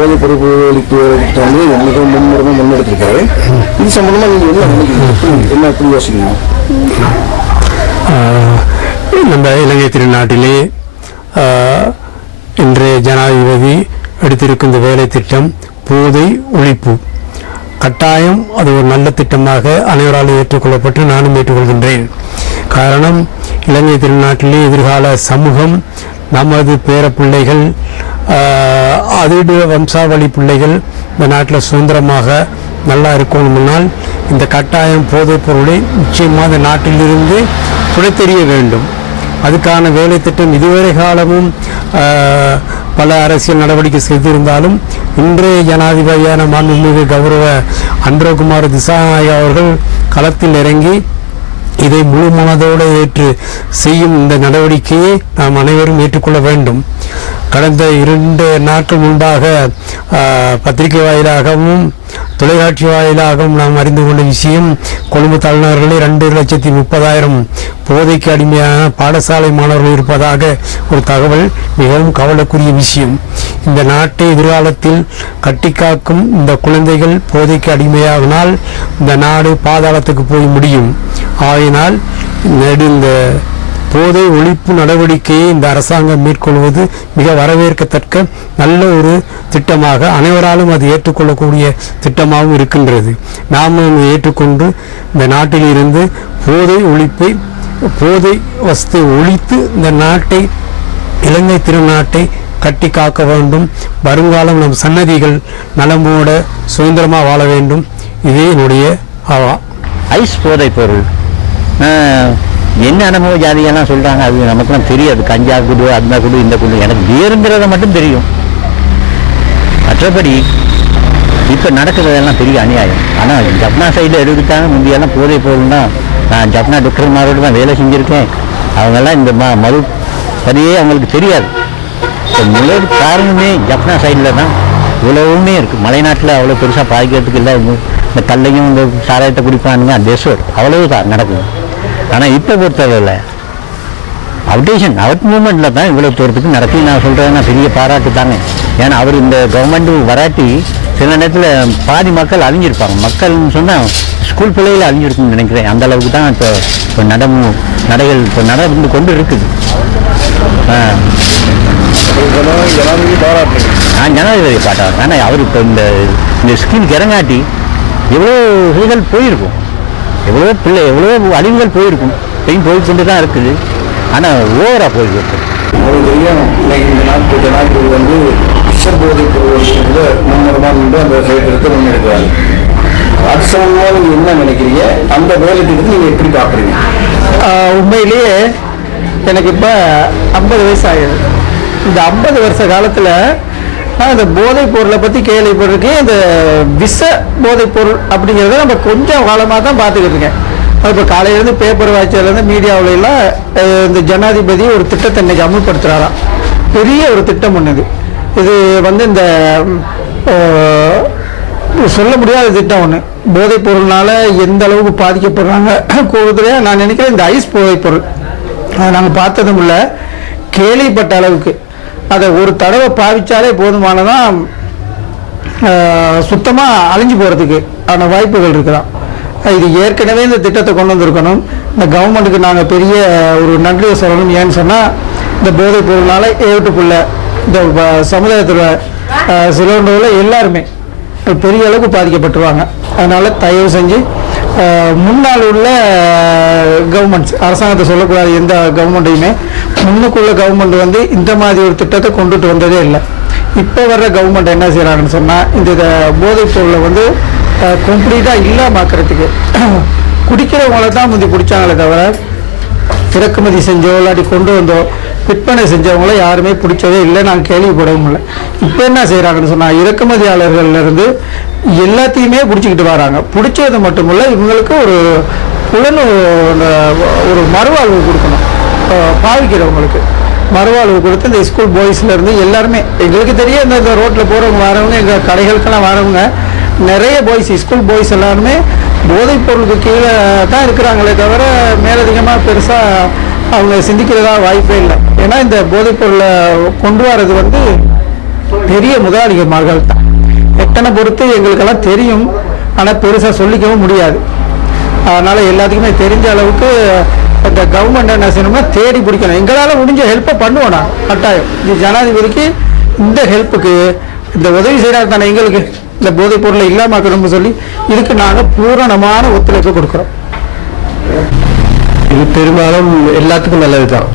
போதை பொருள் ஒழிப்பு திட்டம் வந்து மிகவும் மும்முரமாக முன்னெடுத்திருக்காரு இது சம்பந்தமா நீங்க என்ன நினைக்கிறீங்க? என்ன எப்படி நம்ம இலங்கை திருநாட்டிலே ஆஹ், இன்றைய ஜனாதிபதி எடுத்திருக்கும் இந்த வேலை திட்டம் போதை ஒழிப்பு. கட்டாயம் அது ஒரு நல்ல திட்டமாக அனைவராலும் ஏற்றுக்கொள்ளப்பட்டு நானும் ஏற்றுக்கொள்கின்றேன். காரணம் இலங்கை திருநாட்டிலே எதிர்கால சமூகம் நமது பேர பிள்ளைகள் அதோட வம்சாவளி பிள்ளைகள் இந்த நாட்டில் சுதந்திரமாக நல்லா இருக்கணும்னால் இந்த கட்டாயம் போதைப் பொருளை நிச்சயமாக இந்த நாட்டிலிருந்து புறத்தெறிய வேண்டும். அதுக்கான வேலை திட்டம் இதுவரை காலமும் பல அரசியல் நடவடிக்கை செய்திருந்தாலும் இன்றைய ஜனாதிபதியான மாண்புமிகு கௌரவ அன்றகுமார் திசாநாயக் அவர்கள் களத்தில் இறங்கி இதை முழு மனதோடு ஏற்று செய்யும் இந்த நடவடிக்கையை நாம் அனைவரும் ஏற்றுக்கொள்ள வேண்டும். கடந்த இரண்டு நாட்கள் முன்பாக பத்திரிகை வாயிலாகவும் தொலைக்காட்சி வாயிலாகவும் நாம் அறிந்து கொண்ட விஷயம் கொழும்பு தலைநகர்களில் ரெண்டு லட்சத்தி முப்பதாயிரம் போதைக்கு அடிமையான பாடசாலை மாணவர்கள் இருப்பதாக ஒரு தகவல் மிகவும் கவலைக்குரிய விஷயம். இந்த நாட்டை எதிர்காலத்தில் கட்டிக்காக்கும் இந்த குழந்தைகள் போதைக்கு அடிமையாகினால் இந்த நாடு பாதாளத்துக்கு போய் முடியும். ஆகினால் நெடு இந்த போதை ஒழிப்பு நடவடிக்கையை இந்த அரசாங்கம் மேற்கொள்வது மிக வரவேற்கத்தக்க நல்ல ஒரு திட்டமாக அனைவராலும் அது ஏற்றுக்கொள்ளக்கூடிய திட்டமாகவும் இருக்கின்றது. நாமும் ஏற்றுக்கொண்டு இந்த நாட்டில் இருந்து போதை ஒழிப்பை போதை வஸ்தை ஒழித்து இந்த நாட்டை இலங்கை திருநாட்டை கட்டி காக்க வேண்டும். வருங்காலம் நம் சன்னதிகள் நலமோட சுதந்திரமாக வாழ வேண்டும். இதே என்னுடைய ஆவா. ஐஸ் போதைப் பொருள். என்ன அனுபவ ஜாதியெல்லாம் சொல்கிறாங்க அது நமக்குலாம் தெரியாது. கஞ்சா குடு அந்த குடு இந்த குடு எனக்கு வேறுங்கிறத மட்டும் தெரியும். மற்றபடி இப்போ நடக்கிறதெல்லாம் பெரிய அநியாயம். ஆனால் ஜப்னா சைடில் எடுத்துட்டாங்க முந்தையெல்லாம் போதை பொருள்னா நான் ஜப்னா டுக்கர்மாரோடு தான் வேலை செஞ்சுருக்கேன். அவங்கெல்லாம் இந்த ம மது சரியே அவங்களுக்கு தெரியாது. இப்போ முதல் காரணமே ஜப்னா சைடில் தான் இவ்வளவுமே இருக்குது மலைநாட்டில் அவ்வளோ பெருசாக பாதிக்கிறதுக்கு இல்லை. இந்த- கல்லையும் இந்த சாராயத்தை குடிப்பானுங்க தேசம் அவ்வளவு தான் நடக்குது. ஆனால் இப்போ பொறுத்தளவில் அவுடேஷன் அவுட் மூமெண்ட்டில் தான் இவ்வளோ தூரத்துக்கு நடத்தி நான் சொல்கிறேன்னா பெரிய பாராட்டு தாங்க. ஏன்னா அவர் இந்த கவர்மெண்ட் வராட்டி சில நேரத்தில் பாதி மக்கள் அழிஞ்சிருப்பாங்க. மக்கள்னு சொன்னால் ஸ்கூல் பிள்ளைகள் அழிஞ்சிருக்குன்னு நினைக்கிறேன். அந்த அளவுக்கு தான் இப்போ இப்போ நடமு நடைகள் இப்போ நடந்து கொண்டு இருக்குது. நான் ஜனாதிபதி பாட்டார் ஆனால் அவர் இப்போ இந்த இந்த ஸ்கீமுக்கு இறங்காட்டி எவ்வளோ இதுகள் போயிருக்கும். எவ்வளோ பிள்ளை எவ்வளோ அழிவுகள் போயிருக்கும். இப்பயும் போய்க்கொண்டு தான் இருக்குது. ஆனால் ஓவராக போயிருக்கு இந்த நாட்டு ஜனாதிபதி வந்து விஷ போதைப் பொருள் மும்முரமாக நின்று அந்த செயல்திட்டத்தை முன்னெடுக்கிறாங்க அது சம்பந்தமாக நீங்க என்ன நினைக்கிறீங்க? அந்த வேலை திட்டத்தை நீங்க எப்படி பார்க்குறீங்க? உண்மையிலேயே எனக்கு இப்போ ஐம்பது வயசு ஆகுது. இந்த ஐம்பது வருஷ காலத்தில் நான் இந்த போதைப் பொருளை பற்றி கேள்விப்பட்டிருக்கேன் இந்த விஷ போதைப் பொருள் அப்படிங்கிறத நம்ம கொஞ்சம் காலமாக தான் பார்த்துக்கிட்டு இருக்கேன். இப்போ காலையிலேருந்து பேப்பர் வாய்ச்சதுலேருந்து மீடியாவுல எல்லாம் இந்த ஜனாதிபதி ஒரு திட்டத்தை இன்னைக்கு அமுல்படுத்துகிறாராம் பெரிய ஒரு திட்டம் ஒன்று இது. இது வந்து இந்த சொல்ல முடியாத திட்டம் ஒன்று போதைப் பொருள்னால எந்த அளவுக்கு பாதிக்கப்படுறாங்க கூடுதலாக நான் நினைக்கிறேன் இந்த ஐஸ் போதைப் பொருள். அதை நாங்கள் பார்த்ததும் இல்லை. கேள்விப்பட்ட அளவுக்கு. அதை ஒரு தடவை பாவிச்சாலே போதுமானதான் சுத்தமாக அழிஞ்சு போகிறதுக்கு ஆன வாய்ப்புகள் இருக்குதான். இது ஏற்கனவே இந்த திட்டத்தை கொண்டு வந்திருக்கணும். இந்த கவர்மெண்ட்டுக்கு நாங்கள் பெரிய ஒரு நன்றியை சொல்லணும். ஏன்னு சொன்னால் இந்த போதைப் பொருளால் ஏட்டுக்குள்ள இந்த வ- சமுதாயத்தில் சிலவங்களில் எல்லாருமே பெரிய அளவுக்கு பாதிக்கப்பட்டுருவாங்க. அதனால் தயவு செஞ்சு முன்னால் உள்ள கவர்மெண்ட்ஸ் அரசாங்கத்தை சொல்லக்கூடாது எந்த கவர்மெண்ட்டையுமே முன்னுக்குள்ள கவர்மெண்ட் வந்து இந்த மாதிரி ஒரு திட்டத்தை கொண்டுட்டு வந்ததே இல்லை. இப்போ வர்ற கவர்மெண்ட் என்ன செய்கிறாங்கன்னு சொன்னால் இந்த போதைப் பொருளை வந்து கம்ப்ளீட்டாக இல்லாமாக்குறதுக்கு குடிக்கிறவங்கள தான் முந்தி பிடிச்சாங்களே தவிர இறக்குமதி செஞ்சோ இல்லாட்டி கொண்டு வந்தோ விற்பனை செஞ்சவங்கள யாருமே பிடிச்சதே இல்லை நாங்கள் கேள்விப்படவும் இல்லை. இப்போ என்ன செய்கிறாங்கன்னு சொன்னால் இறக்குமதியாளர்கள்லேருந்து எல்லாத்தையுமே பிடிச்சிக்கிட்டு வராங்க. பிடிச்சது மட்டுமில்ல இவங்களுக்கு ஒரு புலன் ஒரு மறுவாழ்வு கொடுக்கணும். பாதிக்கிறவங்களுக்கு பாவிக்கிறவங்களுக்கு. மறுவாழ்வு கொடுத்து இந்த ஸ்கூல் பாய்ஸ்லேருந்து எல்லாருமே எங்களுக்கு தெரிய இந்த இந்த ரோட்டில் போகிறவங்க வரவங்க எங்கள் கடைகளுக்கெல்லாம் வரவங்க நிறைய பாய்ஸ் ஸ்கூல் பாய்ஸ் எல்லாருமே போதைப் பொருளுக்கு கீழே தான் இருக்கிறாங்களே தவிர மேலதிகமாக பெருசாக அவங்க சிந்திக்கிறதா வாய்ப்பே இல்லை. ஏன்னா இந்த போதைப் பொருளை கொண்டு வரது வந்து பெரிய முதலாளிமார்கள் தான். எத்தனை பொறுத்து எங்களுக்கெல்லாம் தெரியும். ஆனால் பெருசாக சொல்லிக்கவும் முடியாது. அதனால் எல்லாத்துக்குமே தெரிஞ்ச அளவுக்கு இந்த கவர்மெண்ட் என்ன செய்யணும்னா தேடி பிடிக்கணும். எங்களால் முடிஞ்ச ஹெல்ப்பை பண்ணுவோம் நான். கட்டாயம். இது ஜனாதிபதிக்கு இந்த ஹெல்ப்புக்கு இந்த உதவி செய்கிறார் தானே எங்களுக்கு இந்த போதைப் பொருளை இல்லாமக்கணும்னு சொல்லி இதுக்கு நாங்கள் பூரணமான ஒத்துழைப்பு கொடுக்குறோம். இது பெரும்பாலும் எல்லாத்துக்கும் நல்லது தான்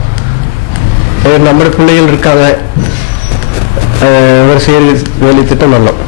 நம்ம பிள்ளைகள் இருக்காங்க. ஒரு செயல் வேலை திட்டம் நல்லோம்